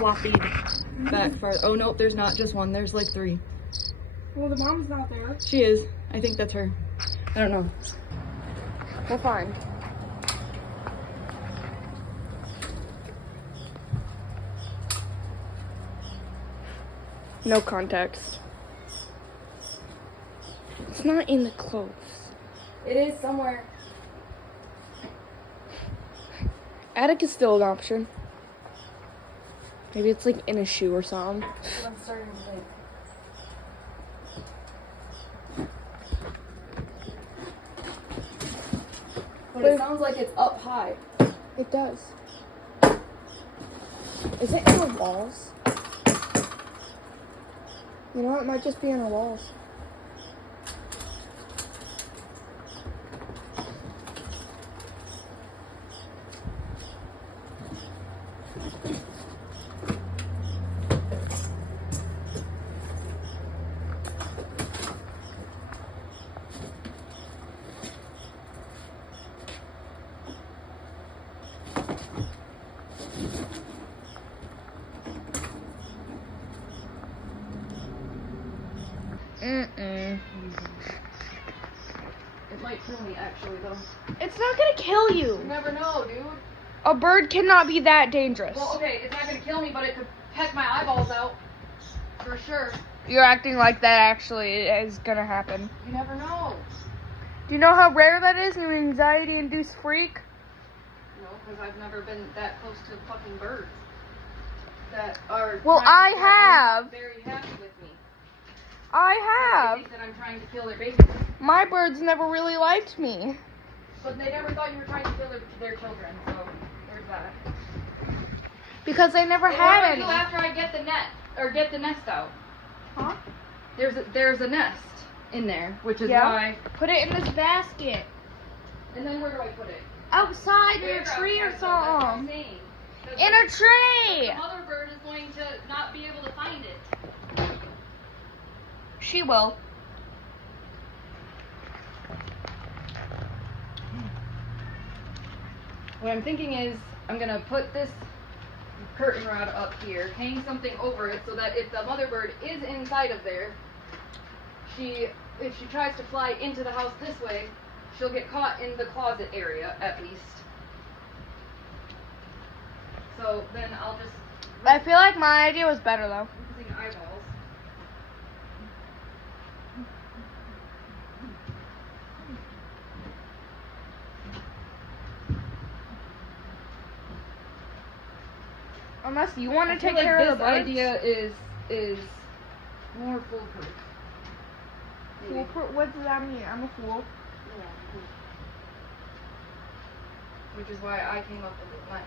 floppied back far. Oh, nope, there's not just one. There's like 3. Well, the mom's not there. She is. I think that's her. I don't know. We'll find. No context. It's not in the clothes. It is somewhere. Attic is still an option. Maybe it's like in a shoe or something. I'm starting to think. But it sounds like it's up high. It does. Is it in the walls? You know, it might just be in the walls. It might kill me, actually, though. It's not gonna kill you. You never know, dude. A bird cannot be that dangerous. Well, okay, it's not gonna kill me, but it could peck my eyeballs out. For sure. You're acting like that actually is gonna happen. You never know. Do you know how rare that is? An anxiety-induced freak? No, because I've never been that close to fucking birds. That are Well, trying I to- have. Very happy with me. I They have. think that I'm trying to kill their babies. My birds never really liked me. But they never thought you were trying to kill their children, so there's that. Because they never What do had I any. do after I get the net, or get the nest out? Huh? There's a nest in there, which is Yeah. why. Put it in this basket. And then where do I put it? Outside in Where a tree or outside, though? That's what I'm something. saying. 'Cause In a tree. the mother bird is going to not be able to find it. She will. What I'm thinking is, I'm gonna put this curtain rod up here, hang something over it, so that if the mother bird is inside of there, if she tries to fly into the house this way, she'll get caught in the closet area at least. So then I'll just I feel like my idea was better though. using eyeballs. Unless you want to I feel take like care of the this birds. idea is more foolproof. Maybe. What does that mean? I'm a fool. Which is why I came up with it. Okay,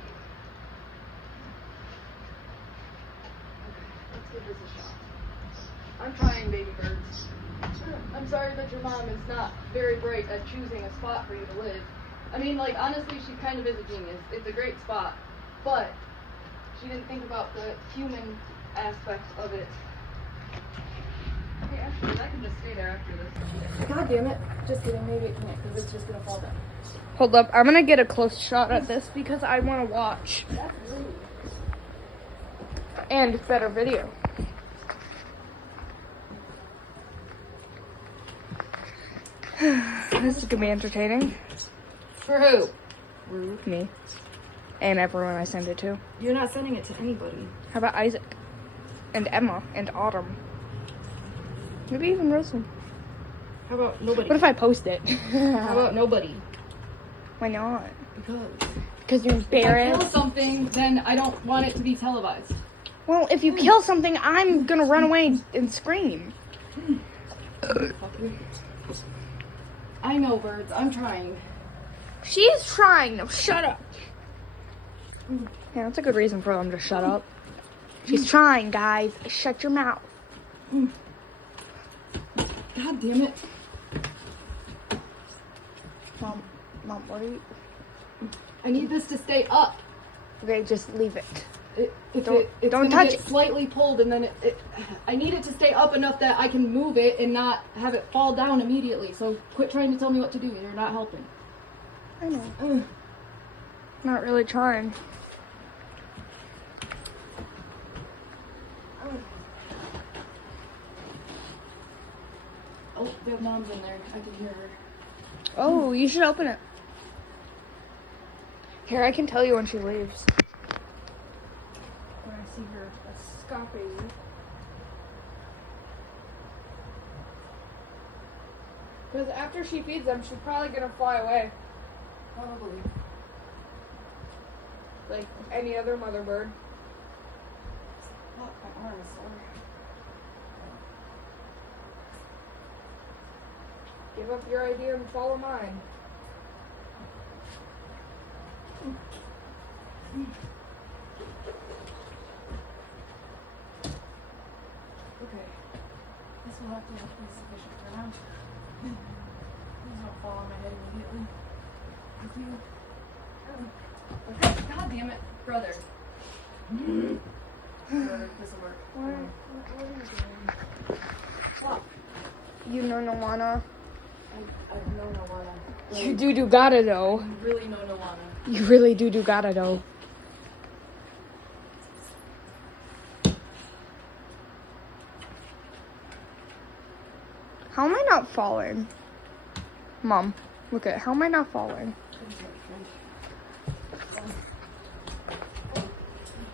let's give this a shot. I'm trying, baby birds. I'm sorry that your mom is not very bright at choosing a spot for you to live. I mean, like, honestly, she kind of is a genius. It's a great spot. But she didn't think about the human aspect of it. Okay, actually, I can just stay there after this. God damn it. Just kidding. Maybe it can't, because it's just going to fall down. Hold up, I'm gonna get a close shot at this because I want to watch. That's rude. And better video. This is gonna be entertaining. For who? Rude. Me. And everyone I send it to. You're not sending it to anybody. How about Isaac? And Emma? And Autumn? Maybe even Rosen. How about nobody? What if I post it? How about nobody? Why not? Because you're if I kill embarrassed. something, then I don't want it to be televised. Well, if you kill something, I'm gonna run away and scream. I know, birds. I'm trying. She's trying. No, shut up. Yeah, that's a good reason for them to shut up. She's trying, guys. Shut your mouth. God damn it. Mom, what are you? I need this to stay up. Okay, just leave it. It's Don't gonna touch get it. slightly pulled, and then I need it to stay up enough that I can move it and not have it fall down immediately. So quit trying to tell me what to do. You're not helping. I know. Not really trying. Their mom's in there. I can hear her. Oh, you should open it. Here, I can tell you when she leaves. When I see her escaping. Because after she feeds them, she's probably gonna fly away. Probably. Like any other mother bird. Oh, my arm is sore. Give up your idea and follow mine. Okay. This will have to be sufficient for now. Please don't fall on my head immediately. Thank you. Okay. God damn it, brother. Brother, this will work. What are you doing? Fuck. You know Noana. I know Noana. You do gotta know. You really know Noana. You really do gotta know. How am I not falling? Mom, look at how am I not falling?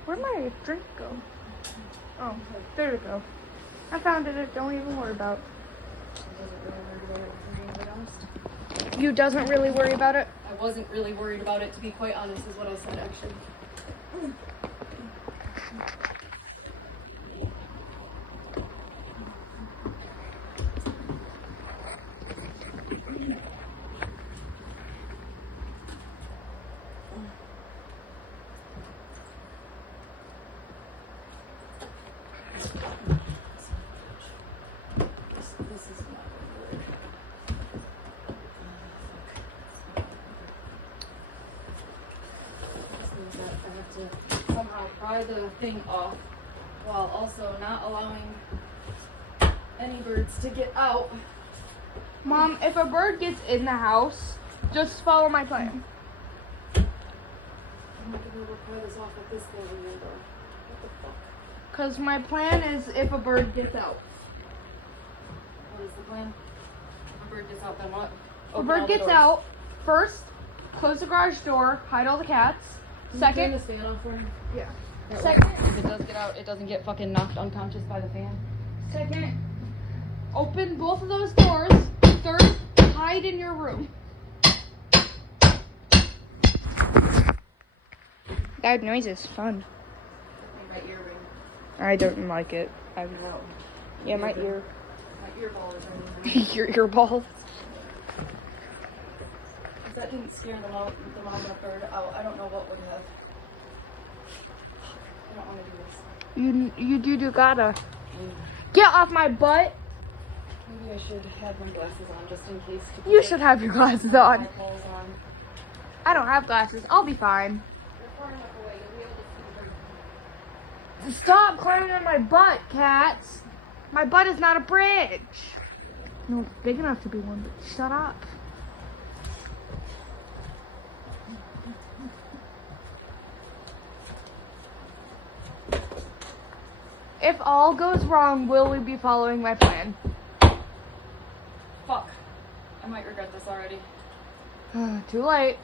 Where'd my drink go? Oh, there we go. I found it. Don't even worry about. You doesn't really worry about it? I wasn't really worried about it, to be quite honest, is what I said, actually. This is not good. This means that I have to somehow pry the thing off while also not allowing any birds to get out. Mom, if a bird gets in the house, just follow my plan. I'm not gonna be able to pry this off with this thing in the door. What the fuck? Because my plan is if a bird gets out. What is the plan? If a bird gets out, then what? If a Open bird all the gets doors. out, first, close the garage door, hide all the cats. Can you turn Second, this fan off for me? yeah. That Second, way, if it does get out, it doesn't get fucking knocked unconscious by the fan. second, open both of those doors. Third, hide in your room. That noise is fun. My ear ring. I don't like it. No. Yeah, my ear. My ear ball is ringing. Your ear balls. If that didn't scare the mom bird out, I don't know what would have. I don't want to do this. You do gotta. Get off my butt. Maybe I should have my glasses on just in case. To You put should have your glasses my on. eyeballs on. I don't have glasses. I'll be fine. You're far enough away. You'll be able to see the bird. Stop climbing on my butt, cats. My butt is not a bridge. No, it's big enough to be one, but shut up. If all goes wrong, will we be following my plan? Fuck. I might regret this already. Too late.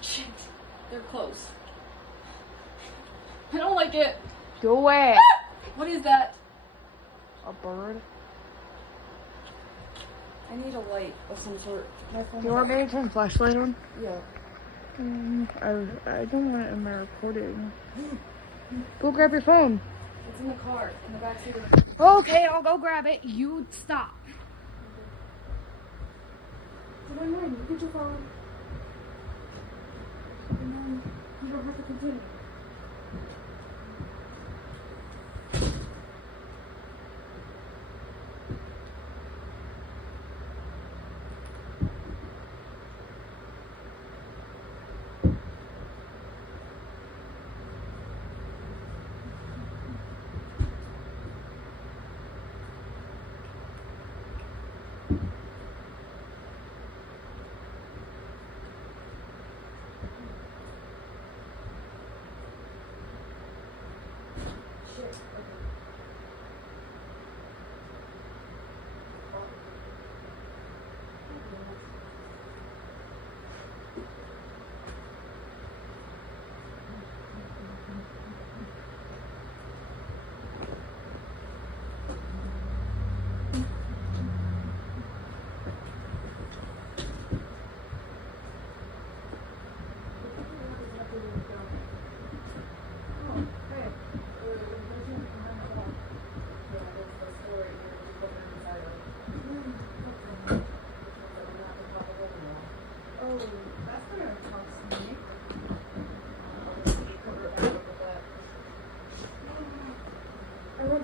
Shit. They're close. I don't like it. Do it. What is that? A bird. I need a light of some sort. My phone. Do you want me to turn the flashlight on? Yeah. I don't want it in my recording. Go grab your phone. It's in the car, in the backseat of the. Okay, I'll go grab it. You stop. Did I mind? You get your phone. And then you don't have to continue.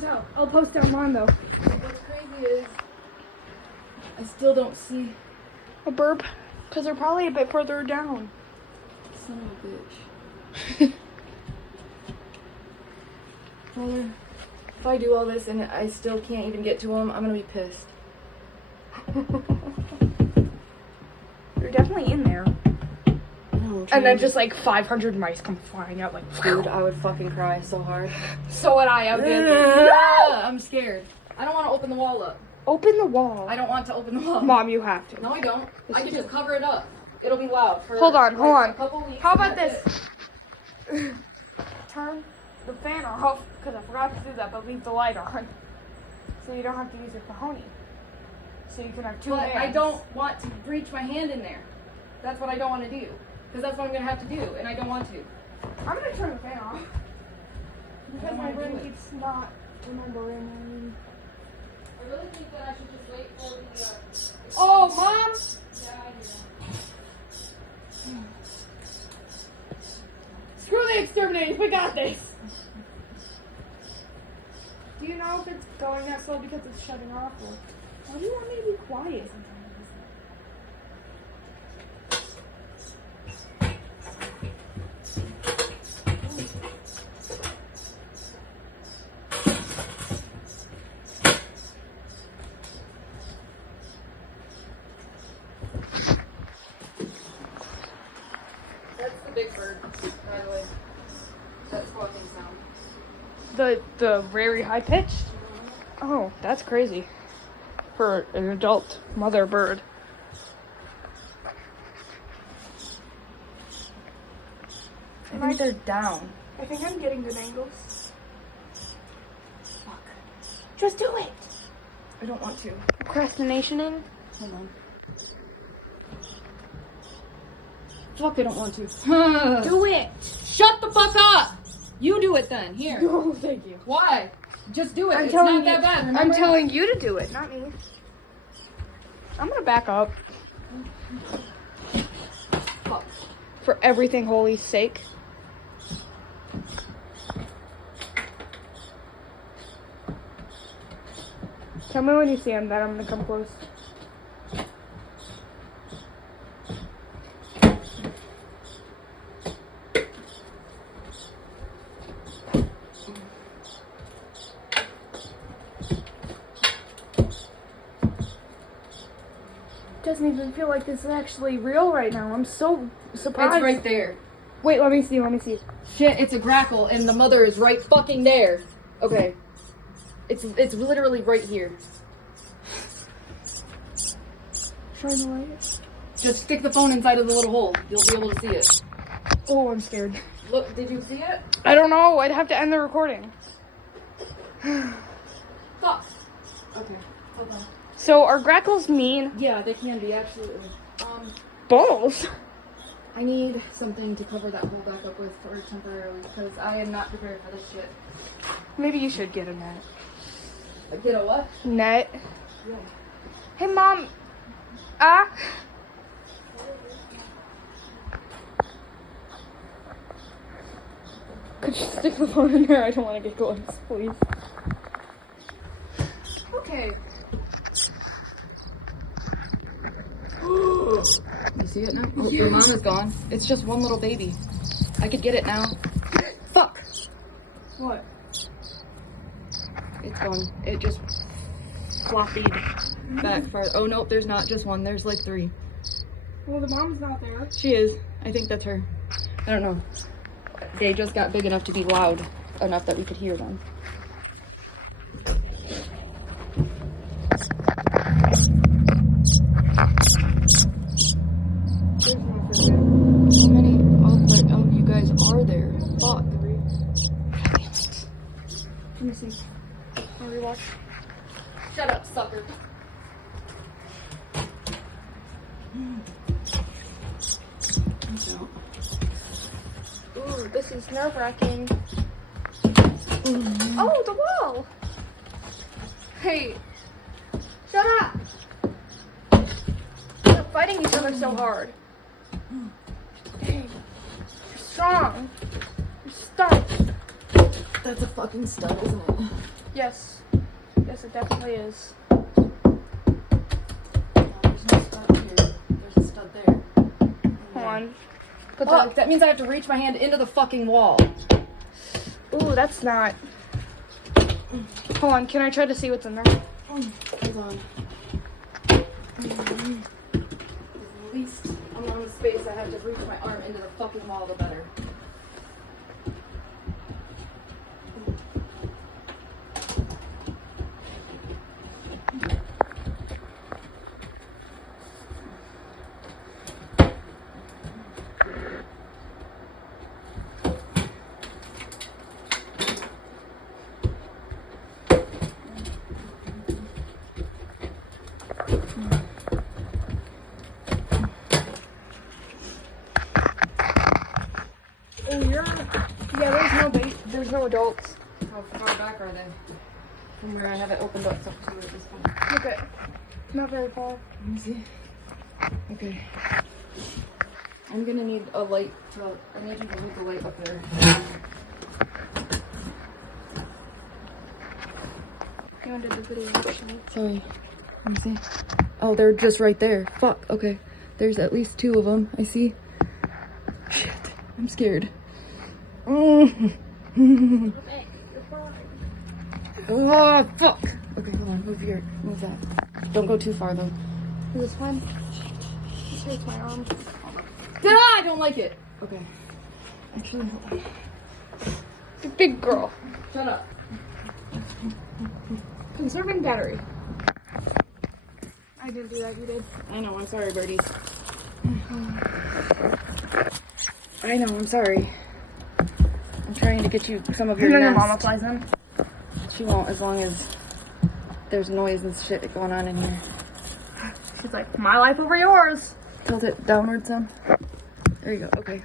tell. I'll post it online though. What's crazy is I still don't see A burp? Because they're probably a bit further down. son of a bitch. Brother, if I do all this and I still can't even get to them, I'm gonna be pissed. They're definitely in there. No, And then just like 500 mice come flying out like. dude, I would fucking cry so hard. So would I. I'm scared. I don't want to open the wall up. Open the wall. I don't want to open the wall. Mom, you have to. No, I don't. Yes, I you can do. just cover it up. It'll be loud. For Hold on, hold like on. a couple weeks. How about and this? that's it. Turn the fan off, because I forgot to do that, but leave the light on. So you don't have to use your cojones. So you can have two But hands. I don't want to reach my hand in there. That's what I don't want to do. Because that's what I'm going to have to do, and I don't want to. I'm going to turn the fan off. Because don't my wanna do brain it. keeps not remembering. I really think that I should just wait for the... Oh, Mom! Yeah, I do. Screw the exterminators, we got this! Do you know if it's going that slow because it's shutting off, or why do you want me to be quiet sometimes? That's the big bird, by the way. That squawking sound. The very high pitched? Oh, that's crazy. For an adult mother bird. I think they're down. I think I'm getting good angles. Fuck. Just do it! I don't want to. Procrastinationing? Hold on. Fuck, I don't want to. Do it! Shut the fuck up! You do it then. Here. Oh, thank you. Why? Just do it. I'm It's telling not that bad. I'm Remember? telling you to do it, not me. I'm gonna back up. Fuck. For everything holy's sake. Tell me when you see him, then I'm gonna come close. Doesn't even feel like this is actually real right now. I'm so surprised. It's right there. Wait, let me see, let me see. Shit, it's a grackle, and the mother is right fucking there. Okay. It's literally right here. Shine the light. Just stick the phone inside of the little hole. You'll be able to see it. Oh, I'm scared. Look, did you see it? I don't know. I'd have to end the recording. Fuck. Okay, hold on. So are grackles mean? Yeah, they can be, absolutely. Balls. I need something to cover that hole back up with for temporarily, because I am not prepared for this shit. Maybe you should get a net. Get a what? Net. Yeah. Hey, Mom. Ah. Could you stick the phone in there? I don't want to get gloves, please. Okay. You see it now? Oh, your mom is gone. It's just one little baby. I could get it now. Fuck. What? It's gone. It just floppied back far. Oh, nope, there's not just one. There's like 3. Well, the mom's not there. She is. I think that's her. I don't know. They just got big enough to be loud enough that we could hear them. There's no for there. How many of you guys are there? Fuck. Let me see. I'll rewatch. Shut up, sucker. Ooh, this is nerve-wracking. Oh, the wall! Hey, shut up! They're fighting each other so hard. Dang. You're strong. You're stuck. That's a fucking stud, isn't it? Yes. Yes, it definitely is. There's no stud here. There's a stud there. Hold on. Put Oh, that means I have to reach my hand into the fucking wall. Ooh, that's not. Hold on, can I try to see what's in there? Hold on. The least amount of space I have to reach my arm into the fucking wall, the better. Oh, yeah, there's no adults. How far back are they? From where I have it opened up to at this point. Okay. Not very far. Let me see. Okay. I'm gonna need a light I need you to hold the light up there. You wanted the video actually. Sorry. Let me see. Oh, they're just right there. Fuck. Okay. There's at least 2 of them. I see. Shit. I'm scared. Oh, fuck. Okay, hold on. Move that. Don't go too far, though. Is this fine? This hurts my arm. I don't like it. Okay. Actually, hold on. The big girl. Shut up. Conserving battery. I didn't do that, you did. I know, I'm sorry, birdies. I know, I'm sorry. I'm trying to get you some of your And then your nest. mama flies in. She won't, as long as there's noise and shit going on in here. She's like, my life over yours. Tilt it downward some. There you go. Okay.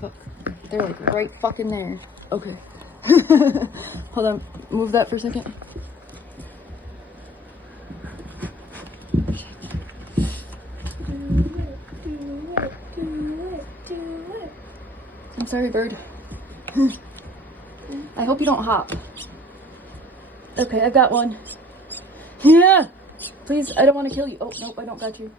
Fuck. They're like right fucking there. Okay. Hold on. Move that for a second. I'm sorry, bird. I hope you don't hop. Okay, I've got one. Yeah! Please, I don't want to kill you. Oh, nope, I don't got you.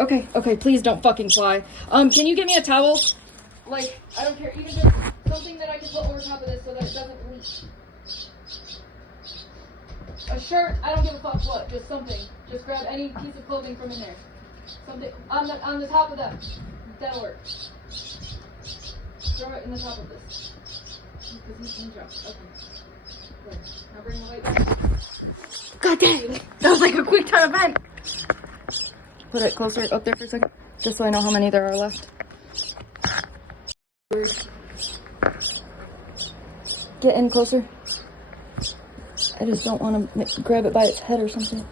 Okay, please don't fucking fly. Can you give me a towel? Like, I don't care, even just something that I can put over top of this so that it doesn't leak. A shirt, I don't give a fuck what, just something. Just grab any piece of clothing from in there. Something, on the top of that. That'll work. Throw it in the top of this. Because he can jump. Okay. Good. Now bring the light back. God dang. That was like a quick time event. Put it closer up there for a second, just so I know how many there are left. Get in closer. I just don't want to grab it by its head or something.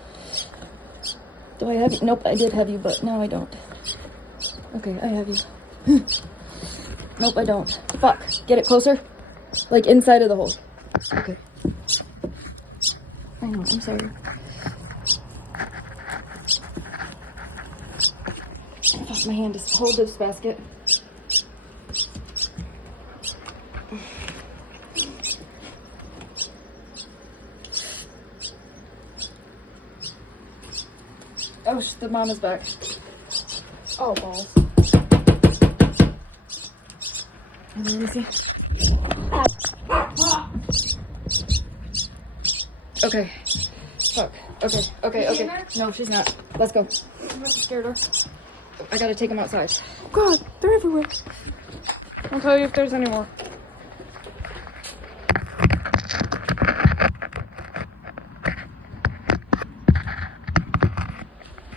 Do I have you? Nope, I did have you, but now I don't. Okay, I have you. Nope, I don't. Fuck. Get it closer. Like inside of the hole. Okay. I know, I'm sorry. Fuck, my hand just hold this basket. Oh, the mom is back. Oh, balls. Let me see. Okay. Fuck. Okay. No, she's not. Let's go. I'm not scared her. I gotta take them outside. God, they're everywhere. I'll tell you if there's any more.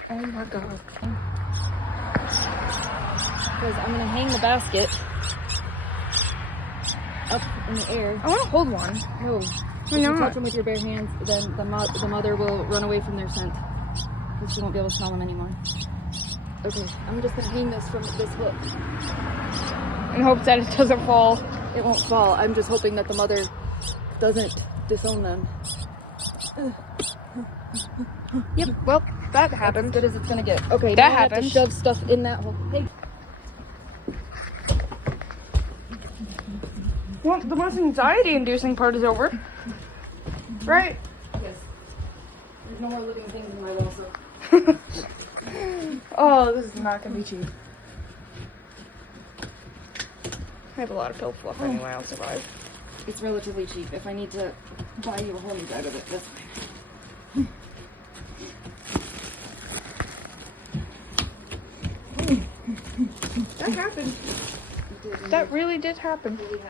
Oh my god. Because I'm gonna hang the basket up in the air. I want to hold one. No. If you touch them with your bare hands, then the mother will run away from their scent. Because she won't be able to smell them anymore. Okay, I'm just gonna hang this from this hook. In hopes that it doesn't fall. It won't fall. I'm just hoping that the mother doesn't disown them. Yep, well, that happened. As good as it's gonna get. Okay, That now I have to happened. shove stuff in that hole. Hey. Well, the most anxiety-inducing part is over. Right? Yes. There's no more living things in my well, so. Oh, this is not gonna be cheap. I have a lot of pill fluff anyway, I'll survive. It's relatively cheap. If I need to buy you a whole new bag of it, that's fine. That happened. That really did happen.